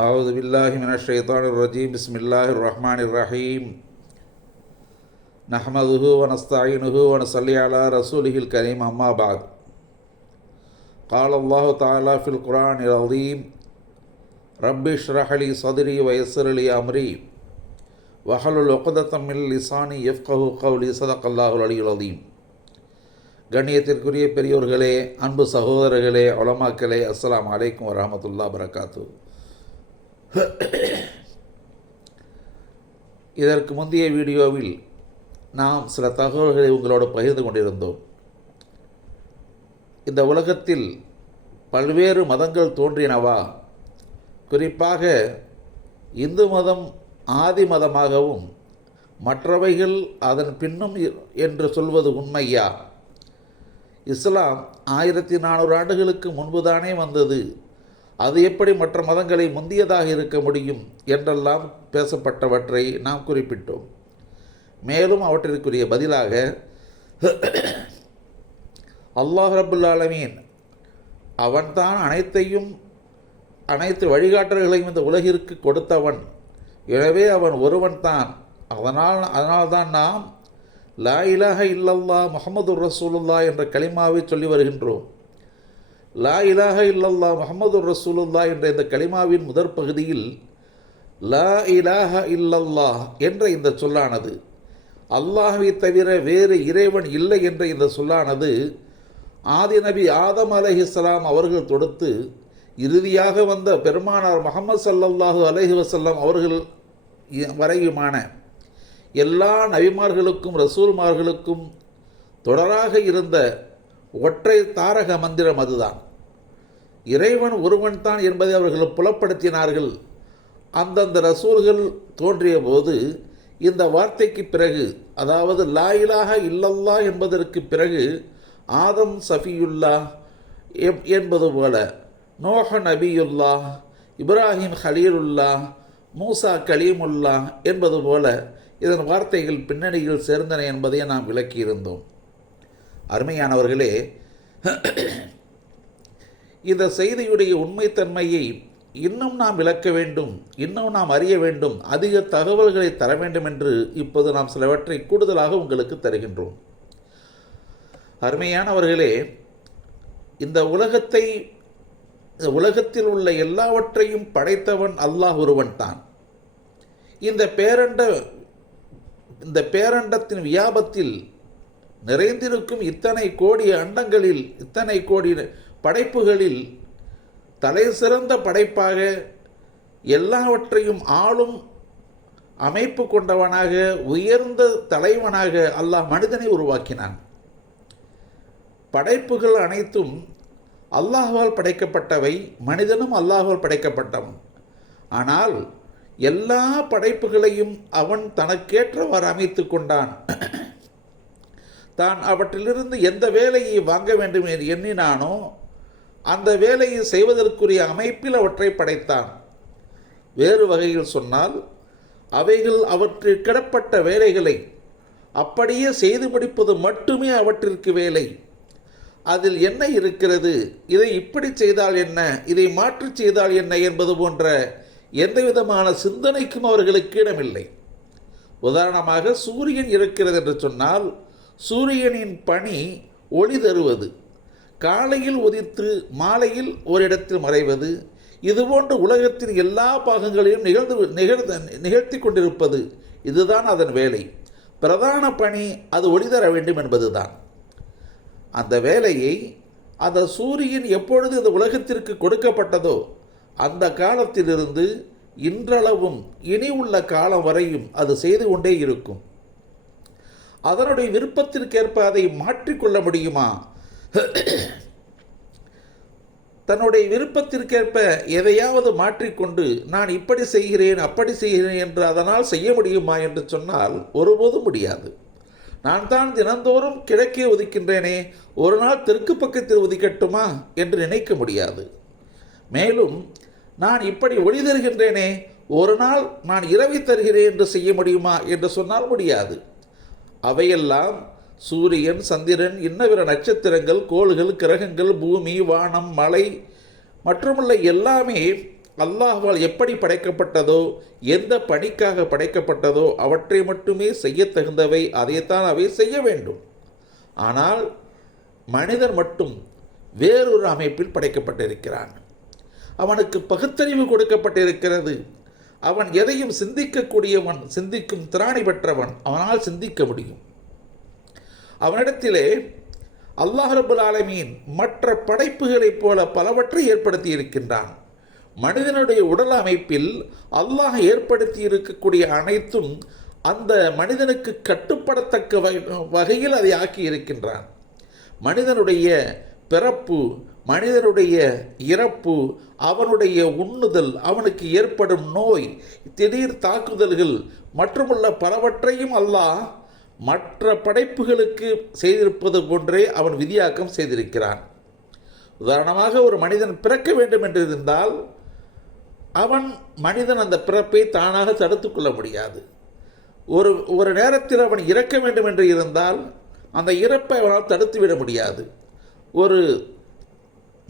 أعوذ بالله من الشيطان الرجيم بسم الله الرحمن الرحيم نحمده ونستعينه ونصلي على رسوله الكريم أما بعد قال الله تعالى في القرآن العظيم رب اشرح لي صدري ويسر لي أمري وحلل عقدة من لساني يفقه قولي صدق الله العلي العظيم கண்ணியத்திற்குரிய பெரியோர்களே அன்பு சகோதரர்களே உலமாக்களே அஸ்ஸலாமு அலைக்கும் வரஹமத்துல்லா வரகாத்து இதற்கு முந்தைய வீடியோவில் நாம் சில தகவல்களை உங்களோடு பகிர்ந்து கொண்டிருந்தோம். இந்த உலகத்தில் பல்வேறு மதங்கள் தோன்றினவா? குறிப்பாக இந்து மதம் ஆதி மதமாகவும் மற்றவைகள் அதன் பின்னும் என்று சொல்வது உண்மையா? இஸ்லாம் ஆயிரத்தி நானூறு ஆண்டுகளுக்கு முன்புதானே வந்தது. அது எப்படி மற்ற மதங்களை முந்தியதாக இருக்க முடியும் என்றெல்லாம் பேசப்பட்டவற்றை நாம் குறிப்பிட்டோம். மேலும் அவற்றிற்குரிய பதிலாக அல்லாஹ் ரபுல் அவன்தான் அனைத்தையும் அனைத்து வழிகாட்டல்களையும் இந்த உலகிற்கு கொடுத்தவன். எனவே அவன் ஒருவன்தான் அதனால் அதனால்தான் நாம் லா இலாஹ இல்லல்லா முகமது ரசூலுல்லா என்ற கலிமாவை சொல்லி வருகின்றோம். லா இலாஹ இல்லல்லா முகமது ரசூலுல்லா என்ற இந்த கலிமாவின் முதற் பகுதியில் லா இலாஹ இல்லல்லா என்ற இந்த சொல்லானது. அல்லாஹை தவிர வேறு இறைவன் இல்லை என்ற இந்த சொல்லானது ஆதி நபி ஆதம் அலஹிஸ்லாம் அவர்கள் தொடுத்து இறுதியாக வந்த பெருமானார் முகமது சல்லல்லாஹு அலஹி வசல்லாம் அவர்கள் வரையுமான எல்லா நபிமார்களுக்கும் ரசூல்மார்களுக்கும் தொடராக இருந்த ஒற்றை தாரக மந்திரம் அதுதான். இறைவன் ஒருவன்தான் என்பதை அவர்கள் புலப்படுத்தினார்கள். அந்தந்த ரசூல்கள் தோன்றிய போது இந்த வார்த்தைக்கு பிறகு அதாவது லா இல்லல்லா என்பதற்கு பிறகு ஆதம் சஃபியுல்லா என்பது போல நோஹ நபியுல்லா இப்ராஹிம் ஹலீலுல்லா மூசா கலீமுல்லா என்பது போல இதன் வார்த்தைகள் பின்னணியில் சேர்ந்தன என்பதை நாம் விளக்கியிருந்தோம். அருமையானவர்களே இந்த செய்தியுடைய உண்மைத்தன்மையை இன்னும் நாம் விளக்க வேண்டும் இன்னும் நாம் அறிய வேண்டும் அதிக தகவல்களை தர வேண்டும் என்று இப்போது நாம் சிலவற்றை கூடுதலாக உங்களுக்கு தருகின்றோம். அருமையானவர்களே இந்த உலகத்தை இந்த உலகத்தில் உள்ள எல்லாவற்றையும் படைத்தவன் அல்லாஹ் ஒருவன் தான். இந்த பேரண்ட இந்த பேரண்டத்தின் வியாபத்தில் நிறைந்திருக்கும் இத்தனை கோடி அண்டங்களில் இத்தனை கோடி படைப்புகளில் தலை சிறந்த படைப்பாக எல்லாவற்றையும் ஆளும் அமைப்பு கொண்டவனாக உயர்ந்த தலைவனாக அல்லாஹ் மனிதனை உருவாக்கினான். படைப்புகள் அனைத்தும் அல்லாஹால் படைக்கப்பட்டவை மனிதனும் அல்லாஹால் படைக்கப்பட்டவன். ஆனால் எல்லா படைப்புகளையும் அவன் தனக்கேற்றவாறு அமைத்து கொண்டான். தான் அவற்றிலிருந்து எந்த வேலையை வாங்க வேண்டும் என்று எண்ணினானோ அந்த வேலையை செய்வதற்குரிய அமைப்பில் அவற்றை படைத்தான். வேறு வகையில் சொன்னால் அவைகள் அவற்றில் கிடப்பட்ட வேலைகளை அப்படியே செய்து முடிப்பது மட்டுமே அவற்றிற்கு வேலை. அதில் என்ன இருக்கிறது? இதை இப்படி செய்தால் என்ன? இதை மாற்றிச் செய்தால் என்ன என்பது போன்ற எந்தவிதமான சிந்தனைக்கும் அவர்களுக்கு இடமில்லை. உதாரணமாக சூரியன் இருக்கிறது என்று சொன்னால் சூரியனின் பணி ஒளி தருவது. காலையில் உதித்து மாலையில் ஓரிடத்தில் மறைவது. இதுபோன்று உலகத்தின் எல்லா பாகங்களையும் நிகழ்ந்து நிகழ்ந்து நிகழ்த்தி கொண்டிருப்பது. இதுதான் அதன் வேலை. பிரதான பணி அது ஒளி தர வேண்டும் என்பதுதான். அந்த வேலையை அந்த சூரியன் எப்பொழுது இந்த உலகத்திற்கு கொடுக்கப்பட்டதோ அந்த காலத்திலிருந்து இன்றளவும் இனி உள்ள காலம் வரையும் அது செய்து கொண்டே இருக்கும். அதனுடைய விருப்பத்திற்கேற்ப அதை மாற்றிக்கொள்ள முடியுமா? தன்னுடைய விருப்பத்திற்கேற்ப எதையாவது மாற்றிக்கொண்டு நான் இப்படி செய்கிறேன் அப்படி செய்கிறேன் என்று அதனால் செய்ய முடியுமா என்று சொன்னால் ஒருபோதும் முடியாது. நான் தான் தினந்தோறும் கிழக்கே உதிக்கின்றேனே ஒரு நாள் தெற்கு பக்கத்தில் உதிக்கட்டுமா என்று நினைக்க முடியாது. மேலும் நான் இப்படி ஒளி தருகின்றேனே ஒரு நாள் நான் இரவி தருகிறேன் என்று செய்ய முடியுமா என்று சொன்னால் முடியாது. அவையெல்லாம் சூரியன் சந்திரன் இன்னவிற நட்சத்திரங்கள் கோள்கள் கிரகங்கள் பூமி வானம் மலை மற்றுமுள்ள எல்லாமே அல்லாஹ்வால் எப்படி படைக்கப்பட்டதோ எந்த பணிக்காக படைக்கப்பட்டதோ அவற்றை மட்டுமே செய்யத் தகுந்தவை அதைத்தான் அவை செய்ய வேண்டும். ஆனால் மனிதர் மட்டும் வேறொரு அமைப்பில் படைக்கப்பட்டிருக்கிறான். அவனுக்கு பகுத்தறிவு கொடுக்கப்பட்டிருக்கிறது. அவன் எதையும் சிந்திக்கக்கூடியவன் சிந்திக்கும் திராணி பெற்றவன் அவனால் சிந்திக்க முடியும். அவனிடத்திலே அல்லாஹ் ரபுல் ஆலமீன் மற்ற படைப்புகளைப் போல பலவற்றை ஏற்படுத்தி இருக்கின்றான் மனிதனுடைய உடல் அமைப்பில் அல்லாஹ் ஏற்படுத்தி இருக்கக்கூடிய அனைத்தும் அந்த மனிதனுக்கு கட்டுப்படத்தக்க வகை- வகையில் அதை ஆக்கி இருக்கின்றான் மனிதனுடைய பிறப்பு மனிதனுடைய இறப்பு அவனுடைய உண்ணுதல் அவனுக்கு ஏற்படும் நோய் திடீர் தாக்குதல்கள் மற்றுமுள்ள பலவற்றையும் அல்லாஹ் மற்ற படைப்புகளுக்கு செய்திருப்பது போன்றே அவன் விதியாக்கம் செய்திருக்கிறான். உதாரணமாக ஒரு மனிதன் பிறக்க வேண்டும் என்று இருந்தால் அவன் மனிதன் அந்த பிறப்பை தானாக தடுத்து கொள்ள முடியாது. ஒரு ஒரு நேரத்தில் அவன் இறக்க வேண்டும் என்று இருந்தால் அந்த இறப்பை அவனால் தடுத்து விட முடியாது. ஒரு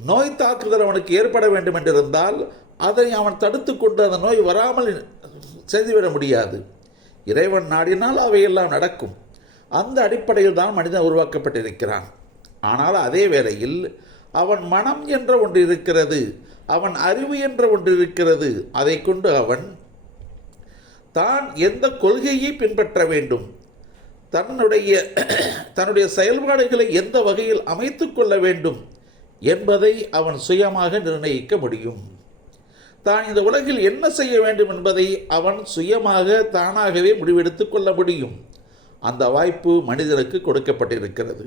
நோய் தாக்குதல் அவனுக்கு ஏற்பட வேண்டும் என்றிருந்தால் அதை அவன் தடுத்து கொண்டு அந்த நோய் வராமல் செய்துவிட முடியாது. இறைவன் நாடினால் அவையெல்லாம் நடக்கும். அந்த அடிப்படையில் தான் மனிதன் உருவாக்கப்பட்டிருக்கிறான். ஆனால் அதே வேளையில் அவன் மனம் என்ற ஒன்று இருக்கிறது அவன் அறிவு என்ற ஒன்று இருக்கிறது அதை கொண்டு அவன் தான் எந்த கொள்கையை பின்பற்ற வேண்டும் தன்னுடைய தன்னுடைய செயல்பாடுகளை எந்த வகையில் அமைத்து கொள்ள வேண்டும் என்பதை அவன் சுயமாக நிர்ணயிக்க முடியும். தான் இந்த உலகில் என்ன செய்ய வேண்டும் என்பதை அவன் சுயமாக தானாகவே முடிவெடுத்து கொள்ள முடியும். அந்த வாய்ப்பு மனிதனுக்கு கொடுக்கப்பட்டிருக்கிறது.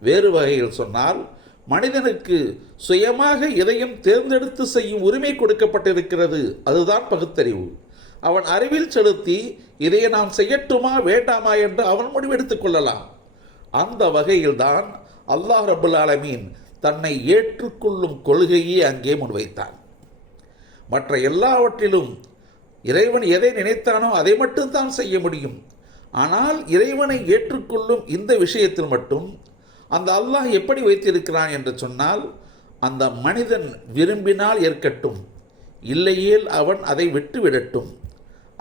வேறு வகையில் சொன்னால் மனிதனுக்கு சுயமாக எதையும் தேர்ந்தெடுத்து செய்யும் உரிமை கொடுக்கப்பட்டிருக்கிறது. அதுதான் பகுத்தறிவு. அவன் அறிவில் செலுத்தி இதை நான் செய்யட்டுமா வேண்டாமா என்று அவன் முடிவெடுத்துக் கொள்ளலாம். அந்த வகையில்தான் அல்லாஹ் ரபுல் ஆலமீன் தன்னை ஏற்றுக்கொள்ளும் கொள்கையை அங்கே முன்வைத்தான். மற்ற எல்லாவற்றிலும் இறைவன் எதை நினைத்தானோ அதை மட்டும்தான் செய்ய முடியும். ஆனால் இறைவனை ஏற்றுக்கொள்ளும் இந்த விஷயத்தில் மட்டும் அந்த அல்லாஹ் எப்படி வைத்திருக்கிறான் என்று சொன்னால் அந்த மனிதன் விரும்பினால் ஏற்கட்டும் இல்லையேல் அவன் அதை விட்டு விடட்டும்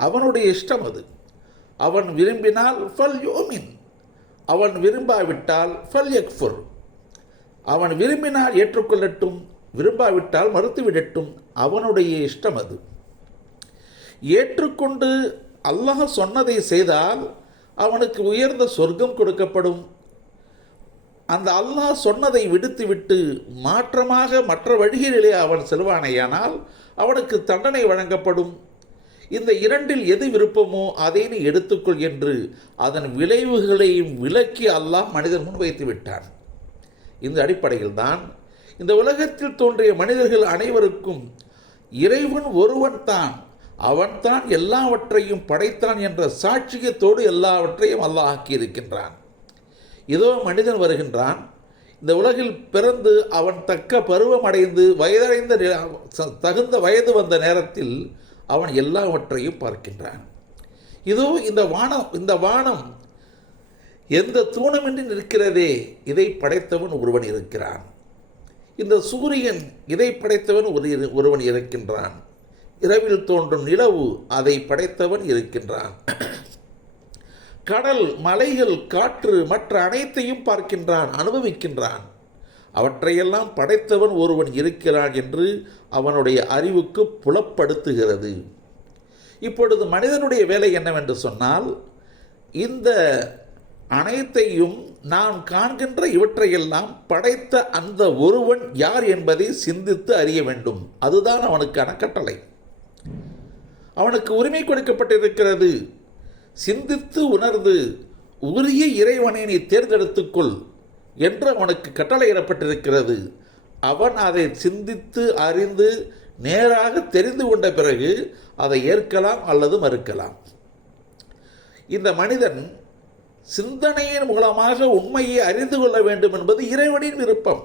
அவனுடைய இஷ்டம் அது. அவன் விரும்பினால் ஃபல் யோமின். அவன் விரும்பாவிட்டால் ஃபல் யக்ஃபுர். அவன் விரும்பினால் ஏற்றுக்கொள்ளட்டும் விரும்பாவிட்டால் மறுத்துவிடட்டும் அவனுடைய இஷ்டம் அது. ஏற்றுக்கொண்டு அல்லாஹ் சொன்னதை செய்தால் அவனுக்கு உயர்ந்த சொர்க்கம் கொடுக்கப்படும். அந்த அல்லாஹ் சொன்னதை விடுத்துவிட்டு மாற்றமாக மற்ற வழிகளிலே அவன் செல்வானேயானால் அவனுக்கு தண்டனை வழங்கப்படும். இந்த இரண்டில் எது விருப்பமோ அதை நீ எடுத்துக்கொள் என்று அதன் விளைவுகளையும் விலக்கி அல்லாஹ் மனிதன் முன்வைத்து விட்டான் இந்த அடிப்படையில் தான் இந்த உலகத்தில் தோன்றிய மனிதர்கள் அனைவருக்கும் இறைவன் ஒருவன் தான். அவன்தான் எல்லாவற்றையும் படைத்தான் என்ற சாட்சியத்தோடு எல்லாவற்றையும் அல்லாஹ் ஆக்கியிருக்கின்றான். இதோ மனிதன் வருகின்றான். இந்த உலகில் பிறந்து அவன் தக்க பருவம் அடைந்து வயதடைந்த தகுந்த வயது வந்த நேரத்தில் அவன் எல்லாவற்றையும் பார்க்கின்றான். இதோ இந்த வானம் இந்த வானம் எந்த தூணமின்றி நிற்கிறதே இதை படைத்தவன் ஒருவன் இருக்கிறான். இந்த சூரியன் இதை படைத்தவன் ஒரு இரு- ஒருவன் இருக்கின்றான். இரவில் தோன்றும் நிலவு அதை படைத்தவன் இருக்கின்றான். கடல் மலைகள் காற்று மற்ற அனைத்தையும் பார்க்கின்றான் அனுபவிக்கின்றான். அவற்றையெல்லாம் படைத்தவன் ஒருவன் இருக்கிறான் என்று அவனுடைய அறிவுக்கு புலப்படுத்துகிறது. இப்பொழுது மனிதனுடைய வேலை என்னவென்று சொன்னால் இந்த அனைத்தையும் நாம் காண்கின்ற இவற்றையெல்லாம் படைத்த அந்த ஒருவன் யார் என்பதை சிந்தித்து அறிய வேண்டும். அதுதான் அவனுக்கான கட்டளை. அவனுக்கு உரிமை கொடுக்கப்பட்டிருக்கிறது. சிந்தித்து உணர்ந்து உரிய இறைவனை நீ தேர்ந்தெடுத்துக்கொள் என்று அவனுக்கு கட்டளையிடப்பட்டிருக்கிறது அவன் அதை சிந்தித்து அறிந்து நேராக தெரிந்து கொண்ட பிறகு அதை ஏற்கலாம் அல்லது மறுக்கலாம். இந்த மனிதன் சிந்தனையின் மூலமாக உண்மையை அறிந்து கொள்ள வேண்டும் என்பது இறைவனின் விருப்பம்.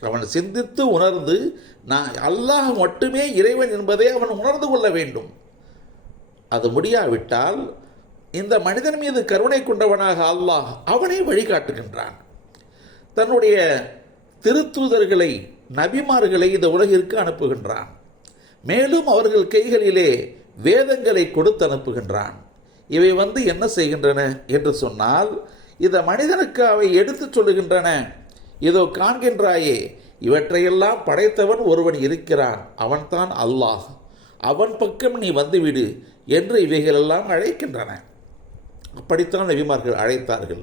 அவன் சிந்தித்து உணர்ந்து நான் அல்லாஹ் மட்டுமே இறைவன் என்பதை அவன் உணர்ந்து கொள்ள வேண்டும். அது முடியாவிட்டால் இந்த மனிதன் மீது கருணை கொண்டவனாக அல்லாஹ் அவனை வழிகாட்டுகின்றான். தன்னுடைய திருத்தூதர்களை நபிமார்களை இந்த உலகிற்கு அனுப்புகின்றான். மேலும் அவர்கள் கைகளிலே வேதங்களை கொடுத்து அனுப்புகின்றான். இவை வந்து என்ன செய்கின்றன என்று சொன்னால் இந்த மனிதனுக்கு அவை எடுத்துச் சொல்லுகின்றன. இதோ காண்கின்றாயே இவற்றையெல்லாம் படைத்தவன் ஒருவன் இருக்கிறான் அவன்தான் அல்லாஹ். அவன் பக்கம் நீ வந்துவிடு என்று இவைகளெல்லாம் அழைக்கின்றன. அப்படித்தான் நபிமார்கள் அழைத்தார்கள்.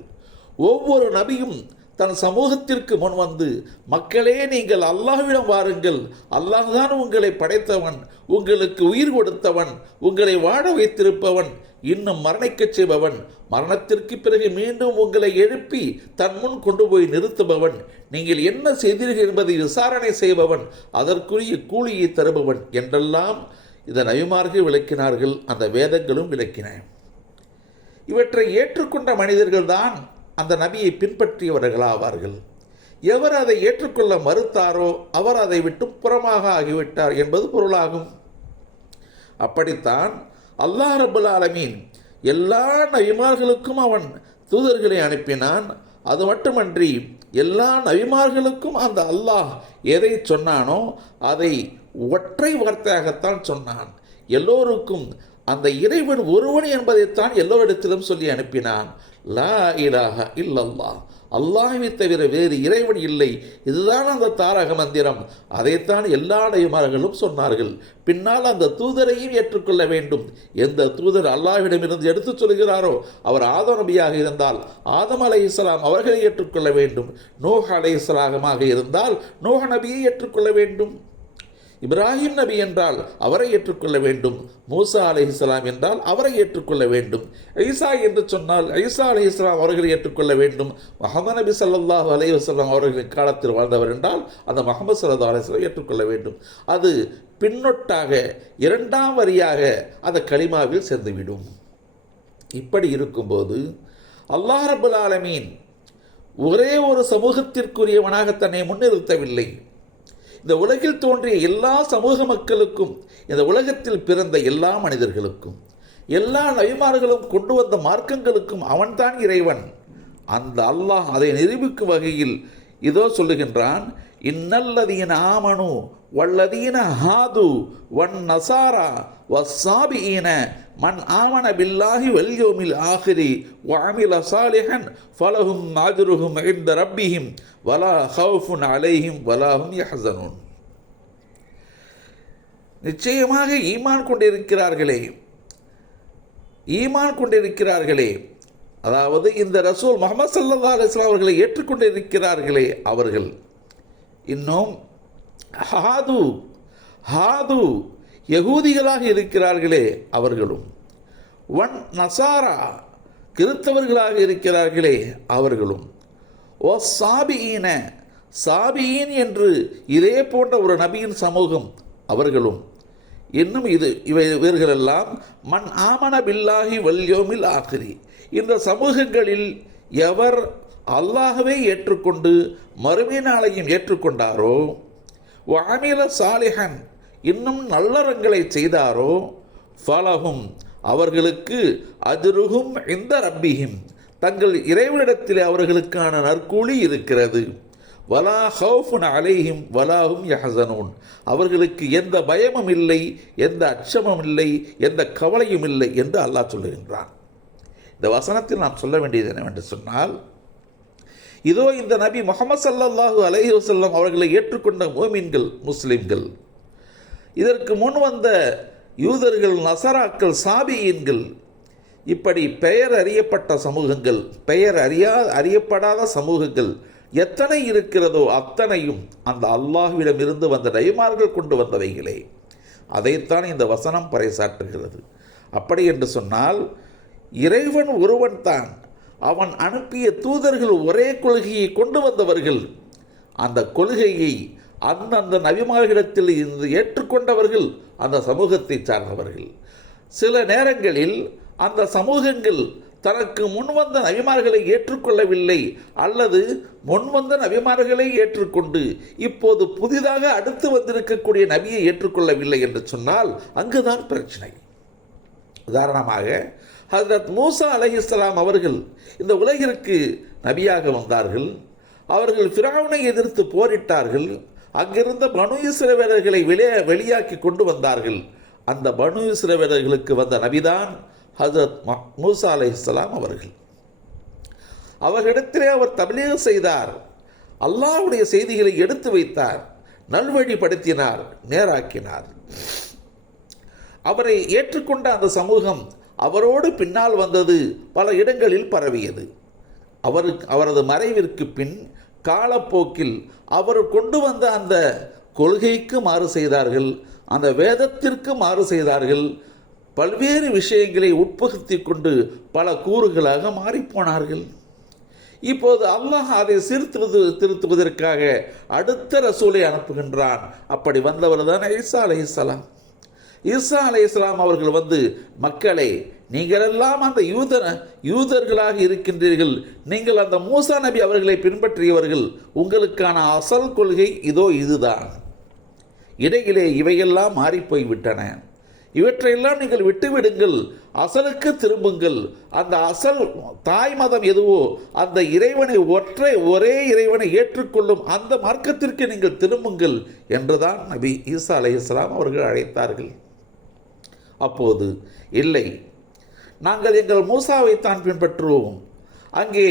ஒவ்வொரு நபியும் தன் சமூகத்திற்கு முன் வந்து மக்களே நீங்கள் அல்லாஹ்விடம் வாருங்கள் அல்லாஹ் தான் உங்களை படைத்தவன் உங்களுக்கு உயிர் கொடுத்தவன் உங்களை வாழ வைத்திருப்பவன் இன்னும் மரணிக்கச் செய்பவன். மரணத்திற்கு பிறகு மீண்டும் உங்களை எழுப்பி தன் முன் கொண்டு போய் நிறுத்துபவன். நீங்கள் என்ன செய்தீர்கள் என்பதை விசாரணை செய்பவன். அதற்குரிய கூலியை தருபவன் என்றெல்லாம் இதன் அபிமார்கள் விளக்கினார்கள். அந்த வேதங்களும் விளக்கின. இவற்றை ஏற்றுக்கொண்ட மனிதர்கள்தான் அந்த நபியை பின்பற்றியவர்களாவார்கள். எவர் அதை ஏற்றுக்கொள்ள மறுத்தாரோ அவர் அதை விட்டு புறமாக ஆகிவிட்டார் என்பது பொருளாகும். அப்படித்தான் அல்லாஹ் ரபுல் ஆலமீன் எல்லா நபிமார்களுக்கும் அவன் தூதர்களை அனுப்பினான். அது மட்டுமன்றி எல்லா நபிமார்களுக்கும் அந்த அல்லாஹ் எதை சொன்னானோ அதை ஒற்றை வார்த்தையாகத்தான் சொன்னான். எல்லோருக்கும் அந்த இறைவன் ஒருவன் என்பதைத்தான் எல்லோரிடத்திலும் சொல்லி அனுப்பினான். லா இலாக இல்லல்லா அல்லாஹை தவிர வேறு இறைவன் இல்லை. இதுதான் அந்த தாரக மந்திரம். அதைத்தான் எல்லா நபிமார்களும் சொன்னார்கள். பின்னால் அந்த தூதரையும் ஏற்றுக்கொள்ள வேண்டும். எந்த தூதர் அல்லாஹ்விடமிருந்து எடுத்துச் சொல்கிறாரோ அவர் ஆதம் நபியாக இருந்தால் ஆதம் அலை இஸ்லாம் அவர்களை ஏற்றுக்கொள்ள வேண்டும். நோஹ அலை இஸ்லாகமாக இருந்தால் நோஹ நபியை ஏற்றுக்கொள்ள வேண்டும். இப்ராஹிம் நபி என்றால் அவரை ஏற்றுக்கொள்ள வேண்டும். மூசா அலை இஸ்லாம் என்றால் அவரை ஏற்றுக்கொள்ள வேண்டும். ஐசா என்று சொன்னால் ஐசா அலை இஸ்லாம் அவர்களை ஏற்றுக்கொள்ள வேண்டும். முகமது நபி சல்லாஹூ அலை வஸ்லாம் அவர்களின் காலத்தில் வாழ்ந்தவர் என்றால் அந்த முகமது சல்லா அலிஸ்லாம் ஏற்றுக்கொள்ள வேண்டும். அது பின்னொட்டாக இரண்டாம் வரியாக அந்த களிமாவில் சேர்ந்துவிடும். இப்படி இருக்கும்போது அல்லாஹ் ரபுல் ஆலமீன் ஒரே ஒரு சமூகத்திற்குரியவனாக தன்னை முன்னிறுத்தவில்லை. இந்த உலகில் தோன்றிய எல்லா சமூக மக்களுக்கும் இந்த உலகத்தில் பிறந்த எல்லா மனிதர்களுக்கும் எல்லா நபிமார்களும் கொண்டு வந்த மார்க்கங்களுக்கும் அவன்தான் இறைவன். அந்த அல்லாஹ் அதை நிரூபிக்கும் வகையில் இதோ சொல்லுகின்றான் இன்னல்லதீன ஆமனு வல்லதீன ஹாது வன் நசாரா வசாபிஈன மண் ஆமன பில்லாஹி வல்யோமில் ஆஹிரி வாமில சாலிஹன் ஃபலஹும் அஜ்ருஹும் இன்த ரப்பிஹிம் வலா ஹவுஃபுன் அலைஹிம் வலாஹும் யஹசனுன் நிச்சயமாக ஈமான் கொண்டிருக்கிறார்களே. ஈமான் கொண்டிருக்கிறார்களே. அதாவது இந்த ரசூல் முகமது சல்லா அலிஸ்லாம் அவர்களை ஏற்றுக்கொண்டிருக்கிறார்களே அவர்கள். இன்னும் ஹாது ஹாது யகூதிகளாக இருக்கிறார்களே அவர்களும். ஒன் நசாரா கிறித்தவர்களாக இருக்கிறார்களே அவர்களும். ஓ சாபியீன சாபியின் என்று இதே போன்ற ஒரு நபியின் சமூகம் அவர்களும். இன்னும் இது இவை இவர்களெல்லாம் மண் ஆமன பில்லாஹி வல்யோமில் ஆகிரி. இந்த சமூகங்களில் எவர் அல்லாகவே ஏற்றுக்கொண்டு மறுமை நாளையும் ஏற்றுக்கொண்டாரோ? வாமில சாலிஹன் இன்னும் நல்லறங்களை செய்தாரோ? ஃபலகும் அவர்களுக்கு அதிருகும் இந்த ரப்பிஹிம். தங்கள் இறைவனிடத்தில் அவர்களுக்கான நற்கூலி இருக்கிறது. வலா ஹவுஃபுன் அலைஹிம் வலாஹும் யஹசனூன். அவர்களுக்கு எந்த பயமும் இல்லை எந்த அச்சமும் இல்லை எந்த கவலையும் இல்லை என்று அல்லாஹ் சொல்லுகின்றான். இந்த வசனத்தில் நாம் சொல்ல வேண்டியது என்னவென்று சொன்னால் இதோ இந்த நபி முகமது சல்லாஹூ அலஹி வசல்லம் அவர்களை ஏற்றுக்கொண்ட மோமீன்கள் முஸ்லிம்கள் இதற்கு முன் வந்த யூதர்கள் நசராக்கள் சாபியின்கள் இப்படி பெயர் அறியப்பட்ட சமூகங்கள் பெயர் அறியா அறியப்படாத சமூகங்கள் எத்தனை இருக்கிறதோ அத்தனையும் அந்த அல்லாஹ்விடமிருந்து வந்த டைமார்கள் கொண்டு வந்தவைகளே. அதைத்தான் இந்த வசனம் பறைசாற்றுகிறது. அப்படி என்று சொன்னால் இறைவன் ஒருவன் தான். அவன் அனுப்பிய தூதர்கள் ஒரே கொள்கையை கொண்டு வந்தவர்கள். அந்த கொள்கையை அந்தந்த நபிமார்களிடத்தில் இருந்து ஏற்றுக்கொண்டவர்கள் அந்த சமூகத்தை சார்ந்தவர்கள். சில நேரங்களில் அந்த சமூகங்கள் தனக்கு முன்வந்த நபிமார்களை ஏற்றுக்கொள்ளவில்லை அல்லது முன்வந்த நபிமார்களை ஏற்றுக்கொண்டு இப்போது புதிதாக அடுத்து வந்திருக்கக்கூடிய நபியை ஏற்றுக்கொள்ளவில்லை என்று சொன்னால் அங்குதான் பிரச்சனை. உதாரணமாக ஹசரத் மூசா அலைஹிஸ்லாம் அவர்கள் இந்த உலகிற்கு நபியாக வந்தார்கள். அவர்கள் ஃபிரௌனை எதிர்த்து போரிட்டார்கள். அங்கிருந்த பனு இஸ்ரவேலர்களை வெளியே வெளியாக்கி கொண்டு வந்தார்கள். அந்த பனு இஸ்ரவேலர்களுக்கு வந்த நபிதான் ஹசரத் ம- மூசா இஸ்லாம் அவர்கள். அவர்களிடத்திலே அவர் தமிழக செய்தார். அல்லாவுடைய செய்திகளை எடுத்து வைத்தார். நல்வழிப்படுத்தினார் நேராக்கினார். அவரை ஏற்றுக்கொண்ட அந்த சமூகம் அவரோடு பின்னால் வந்தது பல இடங்களில் பரவியது. அவருக்கு அவரது மறைவிற்கு பின் காலப்போக்கில் அவர் கொண்டு வந்த அந்த கொள்கைக்கு மாறு செய்தார்கள் அந்த வேதத்திற்கு மாறு செய்தார்கள் பல்வேறு விஷயங்களை உட்புகுத்தி கொண்டு பல கூறுகளாக மாறிப்போனார்கள் இப்போது அல்லாஹ் அதை சீர்திருத்து திருத்துவதற்காக அடுத்த ரசூலை அனுப்புகின்றான். அப்படி வந்தவர் தான் ஈசா அலைஹிஸ்ஸலாம் ஈசா அலைஹிஸ்ஸலாம் அவர்கள் வந்து மக்களை நீங்களெல்லாம் அந்த யூதர யூதர்களாக இருக்கின்றீர்கள். நீங்கள் அந்த மூசா நபி அவர்களை பின்பற்றியவர்கள். உங்களுக்கான அசல் கொள்கை இதோ இதுதான். இடையிலே இவையெல்லாம் மாறிப்போய் விட்டன இவற்றையெல்லாம் நீங்கள் விட்டுவிடுங்கள். அசலுக்கு திரும்புங்கள். அந்த அசல் தாய் மதம் எதுவோ அந்த இறைவனை ஒற்றை ஒரே இறைவனை ஏற்றுக்கொள்ளும் அந்த மார்க்கத்திற்கு நீங்கள் திரும்புங்கள் என்றுதான் நபி ஈசா அலைஹிஸ்ஸலாம் அவர்கள் அழைத்தார்கள். அப்போது இல்லை நாங்கள் எங்கள் மூசாவைத்தான் பின்பற்றுவோம். அங்கே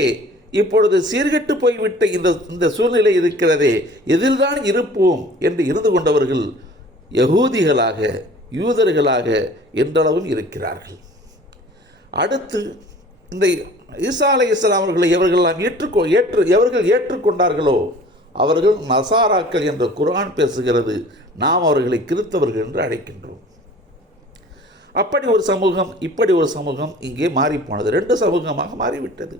இப்பொழுது சீர்கெட்டு போய்விட்ட இந்த இந்த சூழ்நிலை இருக்கிறதே எதில்தான் இருப்போம் என்று இருந்து கொண்டவர்கள் யகூதிகளாக யூதர்களாக என்றளவும் இருக்கிறார்கள். அடுத்து இந்த ஈசா அலை இஸ்லாம் அவர்களை எவர்களெல்லாம் ஏற்று எவர்கள் ஏற்றுக்கொண்டார்களோ அவர்கள் நசாராக்கள் என்ற குர்ஆன் பேசுகிறது நாம் அவர்களை கிறித்தவர்கள் என்று அழைக்கின்றோம். அப்படி ஒரு சமூகம் இப்படி ஒரு சமூகம் இங்கே மாறிப்போனது. ரெண்டு சமூகமாக மாறிவிட்டது.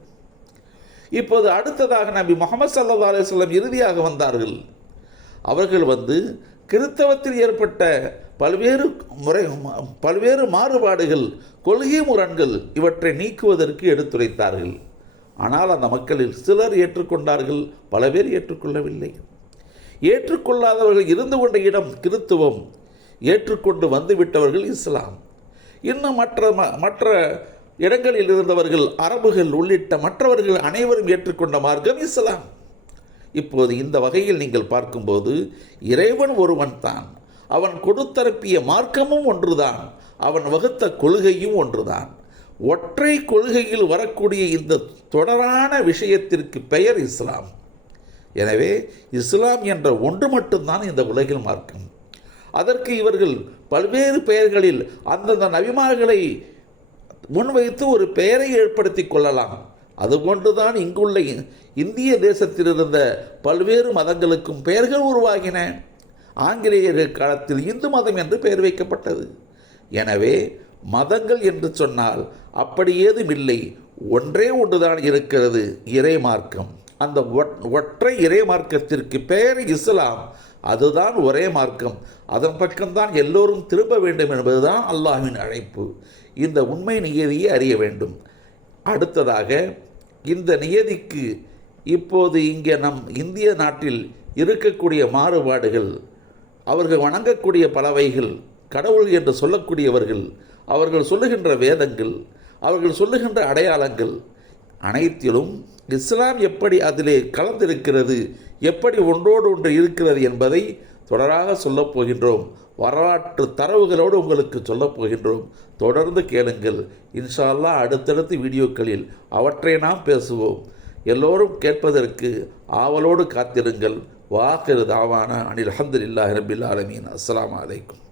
இப்போது அடுத்ததாக நபி முகமது சல்லா அலுவலம் இறுதியாக வந்தார்கள். அவர்கள் வந்து கிறித்தவத்தில் ஏற்பட்ட பல்வேறு முறை பல்வேறு மாறுபாடுகள் கொள்கை முரண்கள் இவற்றை நீக்குவதற்கு எடுத்துரைத்தார்கள். ஆனால் அந்த மக்களில் சிலர் ஏற்றுக்கொண்டார்கள் பல பேர் ஏற்றுக்கொள்ளவில்லை. ஏற்றுக்கொள்ளாதவர்கள் இருந்து கொண்ட இடம் கிறித்துவம் ஏற்றுக்கொண்டு வந்துவிட்டவர்கள் இஸ்லாம். இன்னும் மற்ற ம- மற்ற இடங்களில் இருந்தவர்கள் அரபுகள் உள்ளிட்ட மற்றவர்கள் அனைவரும் ஏற்றுக்கொண்ட மார்க்கம் இஸ்லாம். இப்போது இந்த வகையில் நீங்கள் பார்க்கும்போது இறைவன் ஒருவன் தான் அவன் கொடுத்தரப்பிய மார்க்கமும் ஒன்றுதான். அவன் வகுத்த கொள்கையும் ஒன்றுதான். ஒற்றை கொள்கையில் வரக்கூடிய இந்த தொடரான விஷயத்திற்கு பெயர் இஸ்லாம். எனவே இஸ்லாம் என்ற ஒன்று மட்டும்தான் இந்த உலகில் மார்க்கம். அதற்கு இவர்கள் பல்வேறு பெயர்களில் அந்தந்த நபிமார்களை முன்வைத்து ஒரு பெயரை ஏற்படுத்தி கொள்ளலாம். அதுபோன்றுதான் இங்குள்ள இந்திய தேசத்தில் இருந்த பல்வேறு மதங்களுக்கும் பெயர்கள் உருவாகின. ஆங்கிலேயர்கள் காலத்தில் இந்து மதம் என்று பெயர் வைக்கப்பட்டது. எனவே மதங்கள் என்று சொன்னால் அப்படி ஏதும் இல்லை ஒன்றே ஒன்றுதான் இருக்கிறது இறை மார்க்கம் அந்த ஒட்- ஒற்றை இறை மார்க்கத்திற்கு பெயர் இஸ்லாம். அதுதான் ஒரே மார்க்கம். அதன் பக்கம்தான் எல்லோரும் திரும்ப வேண்டும் என்பதுதான் அல்லாஹ்வின் அழைப்பு. இந்த உண்மை நியதியை அறிய வேண்டும். அடுத்ததாக இந்த நியதிக்கு இப்போது இங்கே நம் இந்திய நாட்டில் இருக்கக்கூடிய மாறுபாடுகள் அவர்கள் வணங்கக்கூடிய பலவைகள் கடவுள் என்று சொல்லக்கூடியவர்கள் அவர்கள் சொல்லுகின்ற வேதங்கள் அவர்கள் சொல்லுகின்ற அடையாளங்கள் அனைத்திலும் இஸ்லாம் எப்படி அதிலே கலந்திருக்கிறது எப்படி ஒன்றோடு ஒன்று இருக்கிறது என்பதை தொடராக சொல்லப் போகின்றோம். வரலாற்று தரவுகளோடு உங்களுக்கு சொல்லப் போகின்றோம். தொடர்ந்து கேளுங்கள். இன்ஷா அல்லாஹ் வீடியோக்களில் அவற்றை நாம் பேசுவோம். எல்லோரும் கேட்பதற்கு ஆவலோடு காத்திருங்கள். வாக்கிரு தாவான அனில் அஹமதுல்லாஹி ரபில் ஆலமீன். அஸ்லாம் அலைக்கும்.